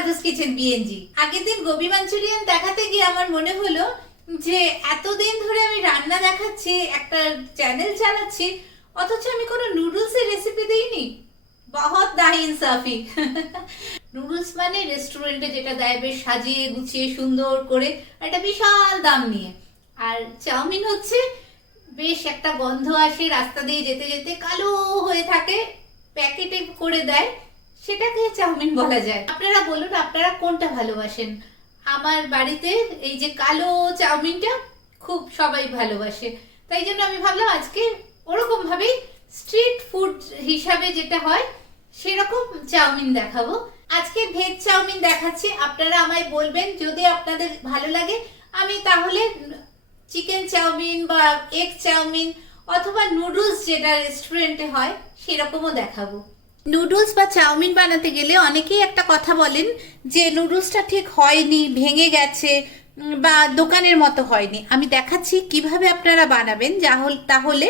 মাধুস kitchen BNG. আগের দিন Gobi Manchurian দেখাতে গিয়ে আমার মনে হলো যে এতদিন ধরে আমি রান্না দেখাচ্ছি, একটা চ্যানেল চালাচ্ছি, অথচ আমি কোনো নুডলসের রেসিপি দিইনি। বহুত নাইনসাফি। নুডলস মানে রেস্টুরেন্টে যেটা দেয় বেশ সাজিয়ে গুছিয়ে সুন্দর করে, একটা বিশাল দাম নিয়ে। আর চাউমিন হচ্ছে বেশ একটা গন্ধ আসে, রাস্তা দিয়ে যেতে যেতে কালো হয়ে থাকে, প্যাকেটে করে দেয়, সেটাকে চাউমিন বলা যায়। আপনারা বলুন আপনারা কোনটা ভালোবাসেন? আমার বাড়িতে এই যে কালো চাউমিনটা খুব সবাই ভালোবাসে, তাই জন্য আমি ভাবলাম আজকে ওরকম ভাবেই স্ট্রিট ফুড হিসাবে যেটা হয় সেরকম চাউমিন দেখাবো। আজকে ভেজ চাউমিন দেখাচ্ছি, আপনারা আমায় বলবেন যদি আপনাদের ভালো লাগে আমি তাহলে চিকেন চাউমিন বা এগ চাউমিন অথবা নুডলস যেটা রেস্টুরেন্টে হয় সেরকমও দেখাবো। নুডলস বা চাউমিন বানাতে গেলে অনেকেই একটা কথা বলেন যে নুডলসটা ঠিক হয়নি, ভেঙে গেছে বা দোকানের মতো হয়নি। আমি দেখাচ্ছি কিভাবে আপনারা বানাবেন, তাহলে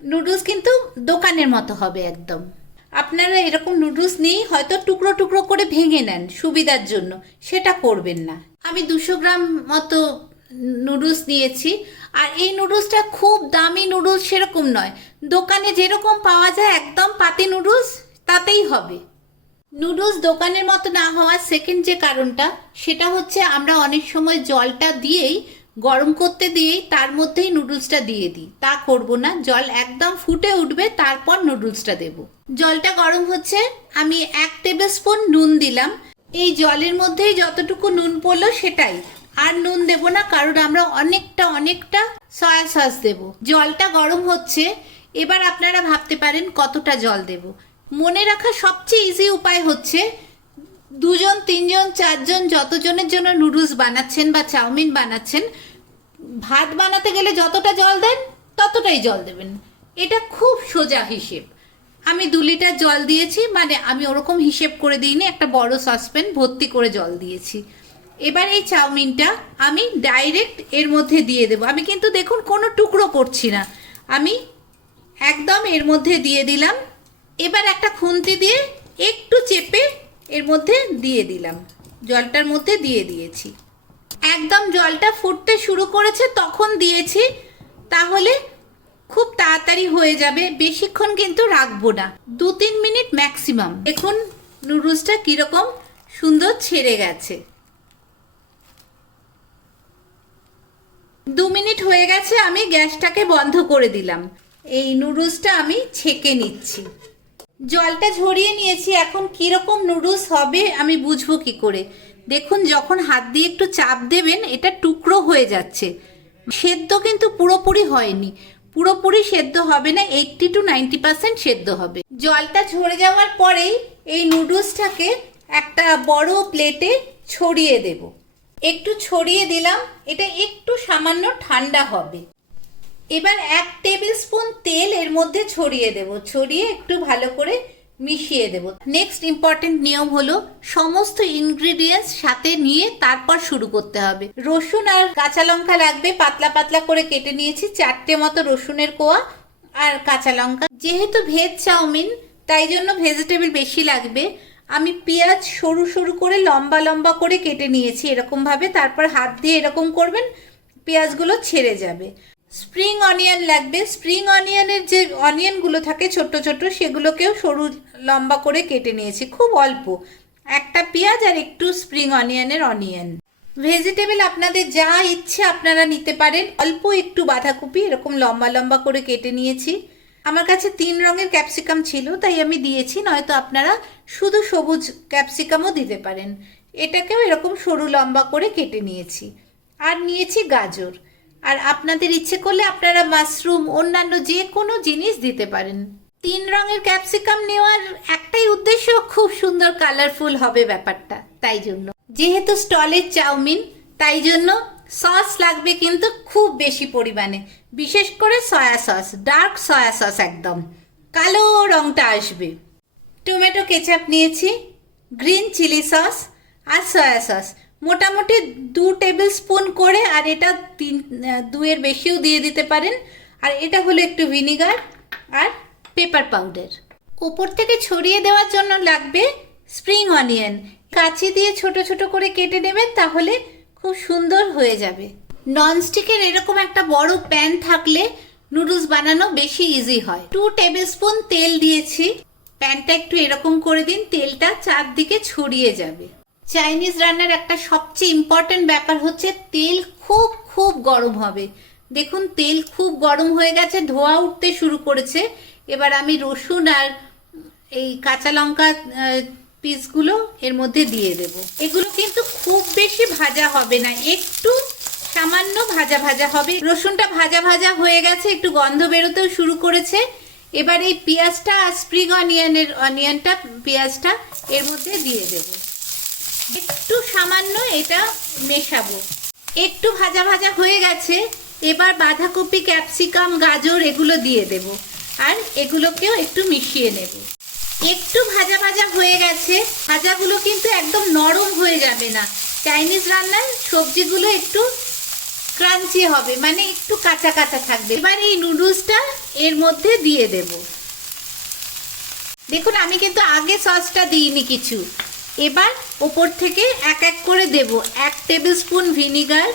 নুডলস কিন্তু দোকানের মতো হবে একদম। আপনারা এরকম নুডলস নিয়েই হয়তো টুকরো টুকরো করে ভেঙে নেন সুবিধার জন্য, সেটা করবেন না। আমি 200 গ্রাম মতো নুডলস নিয়েছি, আর এই নুডলসটা খুব দামি নুডলস সেরকম নয়, দোকানে যেরকম পাওয়া যায় একদম পাতি নুডলস তাতেই হবে। নুডলস দোকানের মতো না হওয়ার সেকেন্ড যে কারণটা সেটা হচ্ছে আমরা অনেক সময় জলটা দিয়েই গরম করতে দিয়েই তার মধ্যেই নুডলসটা দিয়ে দিই। তা করব না, জল একদম ফুটে উঠবে তারপর নুডলসটা দেব। জলটা গরম হচ্ছে, আমি 1 টেবিল স্পুন নুন দিলাম। এই জলের মধ্যেই যতটুকু নুন পড়লো সেটাই, আর নুন দেব না, কারণ আমরা অনেকটা সয়া সস দেব। জলটা গরম হচ্ছে, এবার আপনারা ভাবতে পারেন কতটা জল দেব। মনে রাখা সবচেয়ে ইজি উপায় হচ্ছে 2 জন 3 জন 4 জন যতজনের জন্য নুডলস বানাচ্ছেন বা চাউমিন বানাচ্ছেন, ভাত বানাতে গেলে যতটা জল দেন ততটাই জল দেবেন। এটা খুব সোজা হিসেব। আমি 2 লিটার জল দিয়েছি, মানে আমি ওরকম হিসেব করে দিইনি, একটা বড় সসপ্যান ভর্তি করে জল দিয়েছি। এবার এই চাউমিনটা আমি ডাইরেক্ট এর মধ্যে দিয়ে দেব। আমি কিন্তু দেখুন কোনো টুকরো করছি না, আমি একদম এর মধ্যে দিয়ে দিলাম। এবার একটা খুন্তি দিয়ে একটু চেপে এর মধ্যে দিয়ে দিলাম, জলটার মধ্যে দিয়ে দিয়েছি। একদম জলটা ফুটতে শুরু করেছে তখন দিয়েছি, তাহলে খুব তাড়াতাড়ি হয়ে যাবে, বেশিক্ষণ কিন্তু রাখবো না, 2-3 মিনিট ম্যাক্সিমাম। দেখুন নুডলসটা কিরকম সুন্দর ছেড়ে গেছে। 2 মিনিট হয়ে গেছে, আমি গ্যাসটাকে বন্ধ করে দিলাম। এই নুডলসটা আমি ছেঁকে নিচ্ছি। জলটা ঝরিয়ে নিয়েছি, এখন কিরকম নুডলস হবে আমি বুঝবো কি করে? দেখুন যখন হাত দিয়ে একটু চাপ দেবেন এটা টুকরো হয়ে যাচ্ছে, সেদ্ধ কিন্তু পুরোপুরি হয়নি, পুরোপুরি সেদ্ধ হবে না, 80 to 90% সেদ্ধ হবে। জলটা ঝরে যাওয়ার পরেই এই নুডলসটাকে একটা বড় প্লেটে ছড়িয়ে দেব। একটু ছড়িয়ে দিলাম, এটা একটু সামান্য ঠান্ডা হবে। এবার 1 টেবিল স্পুন তেল এর মধ্যে ছড়িয়ে দেব, ছড়িয়ে একটু ভালো করে মিশিয়ে দেব। নেক্সট ইম্পর্টেন্ট নিয়ম হলো সমস্ত ইনগ্রেডিয়েন্টস সাথে নিয়ে তারপর শুরু করতে হবে। রসুন আর কাঁচা লঙ্কা লাগবে, পাতলা পাতলা করে কেটে নিয়েছি 4টে মতো রসুনের কোয়া আর কাঁচা লঙ্কা। যেহেতু ভেজ চাউমিন তাই জন্য ভেজিটেবল বেশি লাগবে। আমি পেঁয়াজ সরু সরু করে লম্বা লম্বা করে কেটে নিয়েছি এরকম ভাবে, তারপর হাত দিয়ে এরকম করবেন, পেঁয়াজগুলো ছেড়ে যাবে। স্প্রিং অনিয়ন লাগবে, স্প্রিং অনিয়নের যে অনিয়নগুলো থাকে ছোট ছোট সেগুলোকেও সরু লম্বা করে কেটে নিয়েছি, খুব অল্প, একটা পেঁয়াজ আর একটু স্প্রিং অনিয়নের অনিয়ন। ভেজিটেবল আপনাদের যা ইচ্ছে আপনারা নিতে পারেন, অল্প একটু বাঁধাকপি এরকম লম্বা লম্বা করে কেটে নিয়েছি। আমার কাছে 3 রঙের ক্যাপসিকাম ছিল তাই আমি দিয়েছি, নয়তো আপনারা শুধু সবুজ ক্যাপসিকামও দিতে পারেন। এটাকেও এরকম সরু লম্বা করে কেটে নিয়েছি। আর নিয়েছি গাজর, আর আপনাদের ইচ্ছে করলে আপনারা মাশরুম অন্যান্য যে কোনো জিনিস দিতে পারেন। 3 রঙের ক্যাপসিকাম নেওয়ার একটাই উদ্দেশ্য, খুব সুন্দর কালারফুল হবে ব্যাপারটা, তাই জন্য। যেহেতু স্টলের চাউমিন তাই জন্য সস লাগবে কিন্তু খুব বেশি পরিমাণে, বিশেষ করে soya sauce, dark soya sauce, একদম কালো রংটা আসবে। টমেটো কেচাপ নিয়েছি, গ্রিন চিলি সস আর সয়া সস মোটামুটি 2 টেবিল স্পুন করে, আর এটা 2 এর বেশিও দিয়ে দিতে পারেন। আর এটা হলো একটু ভিনিগার আর পেপার পাউডার। উপর থেকে ছড়িয়ে দেওয়ার জন্য লাগবে স্প্রিং অনিয়ন। কাঁচি দিয়ে ছোট ছোট করে কেটে নেবেন, তাহলে খুব সুন্দর হয়ে যাবে। ননস্টিকের এরকম একটা বড় প্যান থাকলে নুডলস বানানো বেশি ইজি হয়। 2 টেবিল স্পুন তেল দিয়েছি। প্যানটা একটু এরকম করে দিন, তেলটা চারদিকে ছড়িয়ে যাবে। চাইনিজ রান্নার একটা সবচেয়ে ইম্পর্টেন্ট ব্যাপার হচ্ছে তেল খুব খুব গরম হবে। দেখুন তেল খুব গরম হয়ে গেছে, ধোঁয়া উঠতে শুরু করেছে। এবার আমি রসুন আর এই কাঁচা লঙ্কা পিসগুলো এর মধ্যে দিয়ে দেব। এগুলো কিন্তু খুব বেশি ভাজা হবে না, একটু সামান্য ভাজা ভাজা হবে। রসুনটা ভাজা ভাজা হয়ে গেছে, একটু গন্ধ বেরোতেও শুরু করেছে। এবার এই পেঁয়াজটা আর স্প্রিং অনিয়নটা পেঁয়াজটা এর মধ্যে দিয়ে দেব। একটু সামান্য এটা মেশাবো। একটু ভাজা ভাজা হয়ে গেছে, এবার বাঁধাকপি, ক্যাপসিকাম, গাজর এগুলো দিয়ে দেব আর এগুলোকেও একটু মিশিয়ে নেব। একটু ভাজা ভাজা হয়ে গেছে, ভাজাগুলো কিন্তু একদম নরম হয়ে যাবে না। চাইনিজ রান্নার সবজিগুলো একটু ক্রাঞ্চি হবে, মানে একটু কাঁচা কাঁচা থাকবে। এবার এই নুডলসটা এর মধ্যে দিয়ে দেব। দেখুন আমি কিন্তু আগে সসটা দিইনি কিছু। এবার ওপর থেকে এক এক করে দেব। 1 tablespoon vinegar,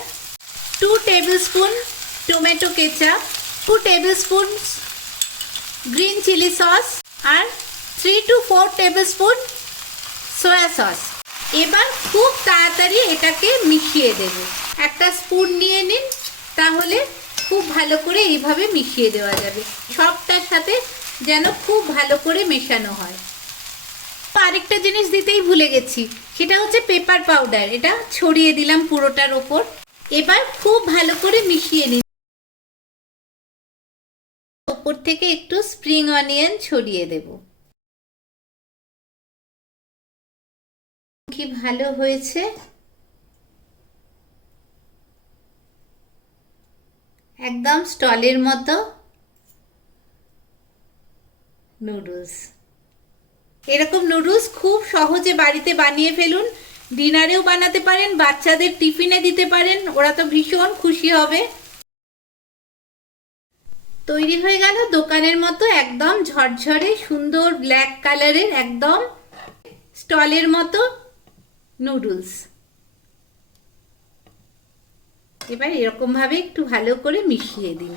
2 tablespoon tomato ketchup, 2 tablespoon green chilli sauce আর 3 to 4 tablespoon soya sauce. এবার খুব তাড়াতাড়ি এটাকে মিশিয়ে দেব। একটা স্পুন নিয়ে নিন, তাহলে খুব ভালো করে এইভাবে মিশিয়ে দেওয়া যাবে। সবটার সাথে যেন খুব ভালো করে মেশানো হয়। আরেকটা জিনিস দিতেই ভুলে গেছি, সেটা হচ্ছে পেপার পাউডার। এটা ছড়িয়ে দিলাম পুরোটার ওপর। এবার খুব ভালো করে মিশিয়ে নিন। ওপর থেকে একটু স্প্রিং অনিয়ন ছড়িয়ে দেব। কি ভালো হয়েছে, একদম স্টলের মতো নুডলস। এরকম নুডলস খুব সহজে বাড়িতে বানিয়ে ফেলুন। ডিনারেও বানাতে পারেন, বাচ্চাদের টিফিনে দিতে পারেন, ওরা তো ভীষণ খুশি হবে। তৈরি হয়ে গেল দোকানের মতো একদম ঝরঝরে সুন্দর ব্ল্যাক কালারের একদম স্টলের মতো নুডলস। এবার এরকম ভাবে একটু ভালো করে মিশিয়ে দিন।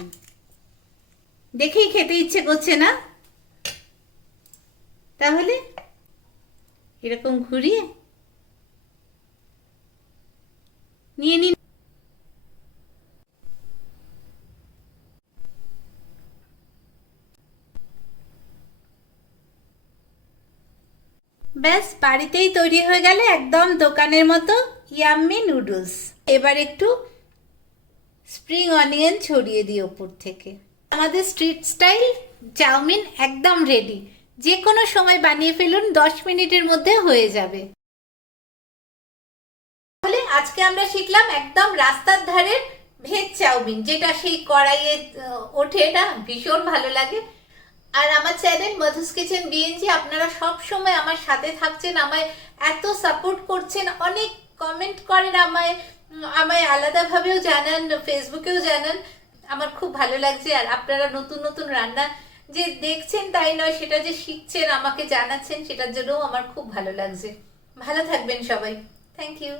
দেখেই খেতে ইচ্ছে করছে না? তাহলে এরকম ঘুরিয়ে নিয়ে নিন। ব্যাস বাড়িতেই তৈরি হয়ে গেল একদম দোকানের মতো ইয়াম্মি নুডলস। এবার একটু স্প্রিং অনিয়ন ছড়িয়ে দিই ওপর থেকে। আমাদের স্ট্রিট স্টাইল চাউমিন একদম রেডি। যে কোনো সময় বানিয়ে ফেলুন, 10 মিনিটের মধ্যে হয়ে যাবে। তাহলে আজকে আমরা শিখলাম একদম রাস্তার ধারে ভেজ চাউমিন, যেটা সেই কড়াইয়ে ওঠে, এটা ভীষণ ভালো লাগে। আর আমার চ্যানেল মধুস কিচেন বিএনজি, আপনারা সব সময় আমার সাথে থাকছেন, আমায় এত সাপোর্ট করছেন, অনেক কমেন্ট করেন, আমায় আলাদাভাবেও জানান, ফেসবুকেও জানান। আমার খুব ভালো লাগছে। আর আপনারা নতুন নতুন রান্না যে দেখছেন তাই নয়, সেটা যে শিখছেন, আমাকে জানাচ্ছেন, সেটার জন্যও আমার খুব ভালো লাগছে। ভালো থাকবেন সবাই। Thank you.